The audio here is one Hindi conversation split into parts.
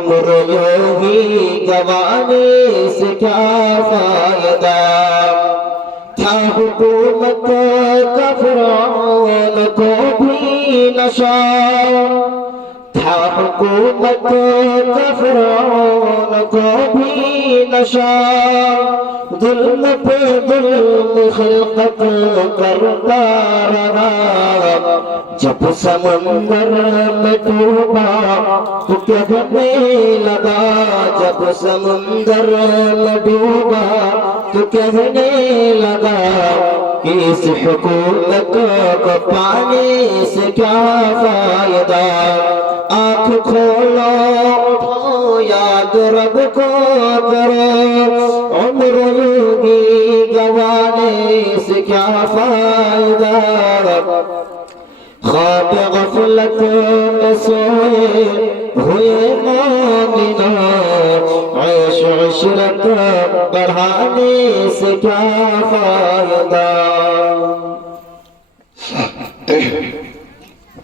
उम्र यूं ही गवाने से क्या फायदा। था हुकूमत का फिरौन को भी नशा, था हुकूमत का फिरौन को भी नशा। जुल्म पे जुल्म खिलकत करता रहा, जब समंदर में डूबा तो कहने लगा, जब समंदर में डूबा तो कहने लगा कि इस हुकूमत को पाने से क्या फायदा। आँख खोलो उठो याद रब को करो, उम्र यूं गवाने से क्या फायदा। ख्वाब गफलत में सोए हुए मोमिनो, ऐश इशरत बढ़ाने से क्या फायदा।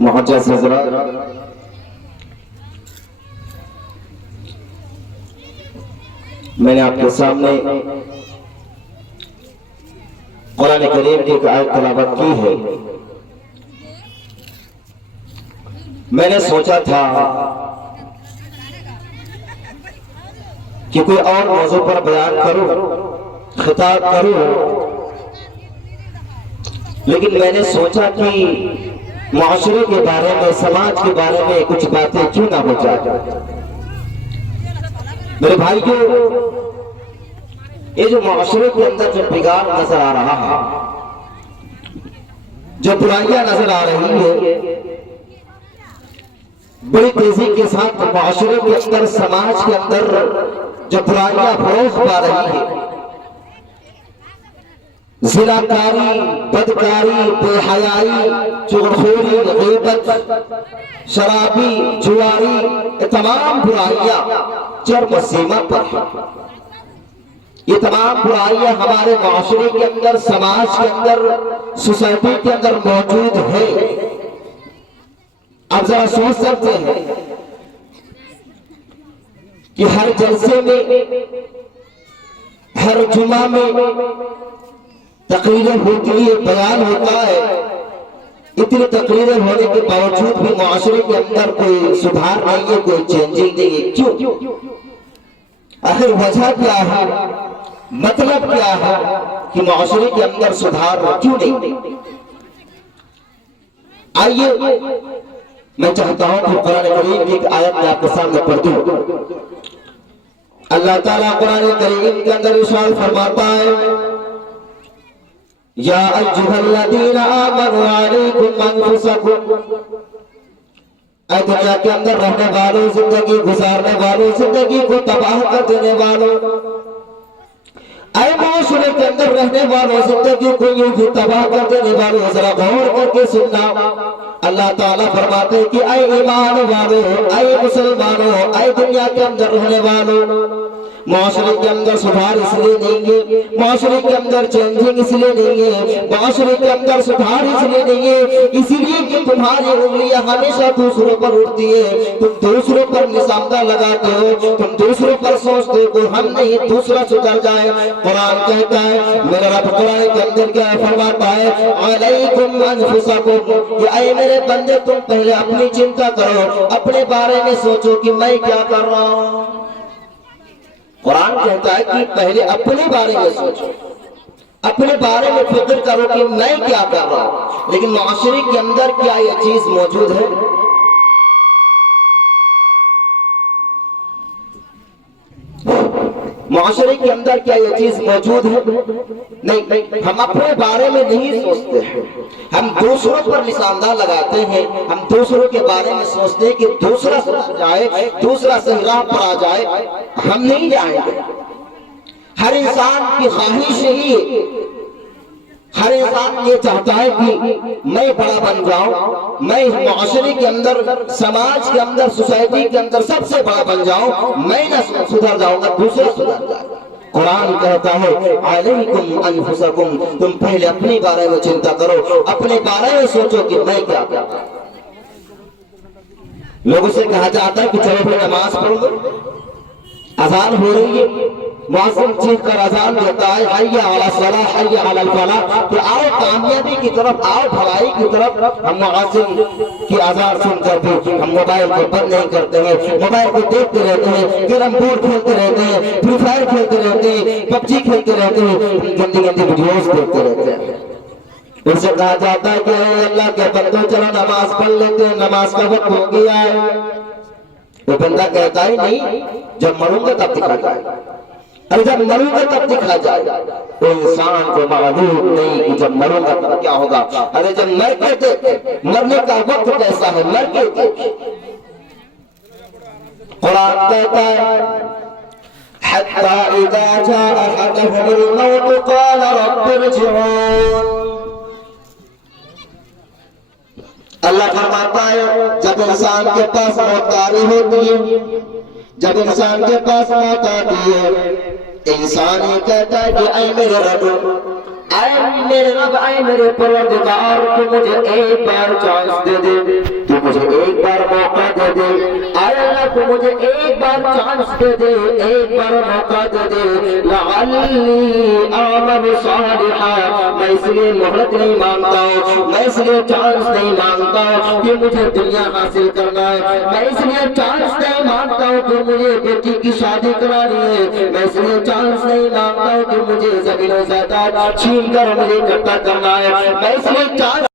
मुअज़्ज़ज़ हज़रात, मैंने आपके सामने कुरान करीम की एक आयत तिलावत की है। मैंने सोचा था कि कोई और मौजू पर बयान करूं, खिताब करूं, लेकिन मैंने सोचा कि माशरे के बारे में, समाज के बारे में कुछ बातें क्यों ना हो जाए। मेरे भाइयों, ये जो माशरे के अंदर जो बिगाड़ नजर आ रहा है, जो बुराइयां नजर आ रही है, बड़ी तेजी के साथ माशरे के अंदर, समाज के अंदर जो बुराइयां फरोख पा रही है, ज़िनाकारी, बदकारी, बेहयाई, चुगलखोरी, ग़ीबत, शराबी, जुआरी, ये तमाम बुराइयां चरम सीमा पर है। ये तमाम बुराइयां हमारे माशरे के अंदर, समाज के अंदर, सोसाइटी के अंदर मौजूद है। आप जरा सोच सकते हैं कि हर जलसे में, हर जुमा में तकरीरें होती है, बयान होता है। इतनी तकरीरें होने के बावजूद भी माशरे के अंदर कोई सुधार नहीं है, कोई चेंजिंग नहीं है। क्यों? आखिर वजह क्या है, मतलब क्या है कि माशरे के अंदर सुधार क्यों नहीं? आइए, मैं चाहता हूं कि कुरान करीम की एक आयत में आपके सामने पढ़ दूं। अल्लाह ताला कुरान करीम के अंदर इरशाद फरमाता है, या अय्युहल्लज़ीना आमनू अलैकुम अन्फुसकुम, ऐ दुनिया के अंदर रहने वालों, जिंदगी गुजारने वालों, जिंदगी को तबाह कर देने वालों, ऐ माशरे के अंदर रहने वालों, जिंदगी को यूं भी तबाह कर देने वालों, जरा गौर करके सुनना। अल्लाह ताला फरमाते हैं कि ऐ ईमान वालों, ऐ मुसलमानों, ऐ दुनिया के अंदर रहने वालों, माशरे के अंदर सुधार इसलिए नहीं है, माशरे के अंदर चेंजिंग इसलिए नहीं है, माशरे के अंदर सुधार इसलिए नहीं है, इसलिए कि तुम्हारी उंगलियां हमेशा दूसरों पर उठती है, तुम दूसरों पर निशाना लगाते हो, तुम दूसरों पर सोचते हो कि हम नहीं, दूसरा सुधर जाए। कुरान कहता है, मेरा रब कुरान के अंदर क्या फरमाता है, अलैकुम अन्फुसकुम, कि ऐ मेरे बंदे तुम पहले अपनी चिंता करो, अपने बारे में सोचो कि मैं क्या कर रहा हूं। कुरान कहता है कि पहले अपने बारे में सोचो, अपने बारे में फिक्र करो कि मैं क्या कर रहा हूं। लेकिन माशरे के अंदर क्या यह चीज मौजूद है? माशरे के अंदर क्या यह चीज मौजूद है? नहीं, हम अपने बारे में नहीं सोचते हैं, हम दूसरों पर निशानदा लगाते हैं, हम दूसरों के बारे में सोचते हैं कि दूसरा सुधर जाए, दूसरा सही राह पर आ जाए, हम नहीं जाएंगे। हर इंसान की ख्वाहिश ही, हर इंसान ये चाहता है कि मैं बड़ा बन जाऊं, मैं माशरे के अंदर, समाज के अंदर, सोसाइटी के अंदर सबसे बड़ा बन जाऊं, मैं ना सुधर जाऊंगा, दूसरा सुधर जाएगा। कुरान कहता है, अलैकुम अन्फुसकुम, तुम पहले अपने बारे में चिंता करो, अपने बारे में सोचो कि मैं क्या कर रहा हूं। लोगों से कहा जाता है कि चलो भाई नमाज पढ़ लो, अजान हो रही है, मुअज्जिन चीख कर अजान देता है हय्या अला सलाह हय्या अलल फलाह, कि आओ कामयाबी की तरफ, आओ भलाई की तरफ। हम मुअज्जिन की अजान सुनकर भी हम मोबाइल को बंद नहीं करते हैं, मोबाइल को देखते रहते हैं, कैरम बोर्ड खेलते रहते हैं, फ्री फायर खेलते रहते हैं, पबजी खेलते रहते हैं, गंदी गंदी वीडियोस देखते रहते हैं। उनसे कहा जाता है कि अल्लाह के बंदो चलो नमाज पढ़ लेते हैं, नमाज का वक्त हो गया है। वो बंदा कहता है नहीं, जब मरूंगा तब दिखा जाए। अरे जब मरूंगा तब दिखा जाए। तो इंसान को मालूम नहीं कि जब मरूंगा तब क्या होगा। अरे जब मर के देख, मरने का वक्त कैसा है, मर के देख। कुरान कहता है हत्ता इज़ा जाअ अहदहुमुल मौत क़ाल रब्बि इरजिऊन। अल्लाह फरमाता है जब इंसान के पास मौत आ रही होती है, जब इंसान के पास मौत आती है, इंसान ये कहता है कि ऐ मेरे रब, ऐ मेरे रब, ऐ मेरे परवरदिगार, तू मुझे एक बार चांस दे दे, तू मुझे एक बार मौका दे दे। ऐ अल्लाह तू मुझे एक बार चांस दे दे, एक बार मौका दे दे। लअल्ली आमल सालिहा, मैं इसलिए मोहलत नहीं मांगता हूँ, मैं इसलिए चांस नहीं मांगता हूँ कि मुझे दुनिया हासिल करना है, मैं इसलिए चांस नहीं मांगता हूँ कि मुझे बेटी की शादी करानी है, मैं इसलिए चांस नहीं मांगता हूँ कि मुझे जमीन जायदाद छीन कर मुझे इकट्ठा करना है, मैं इसलिए चांस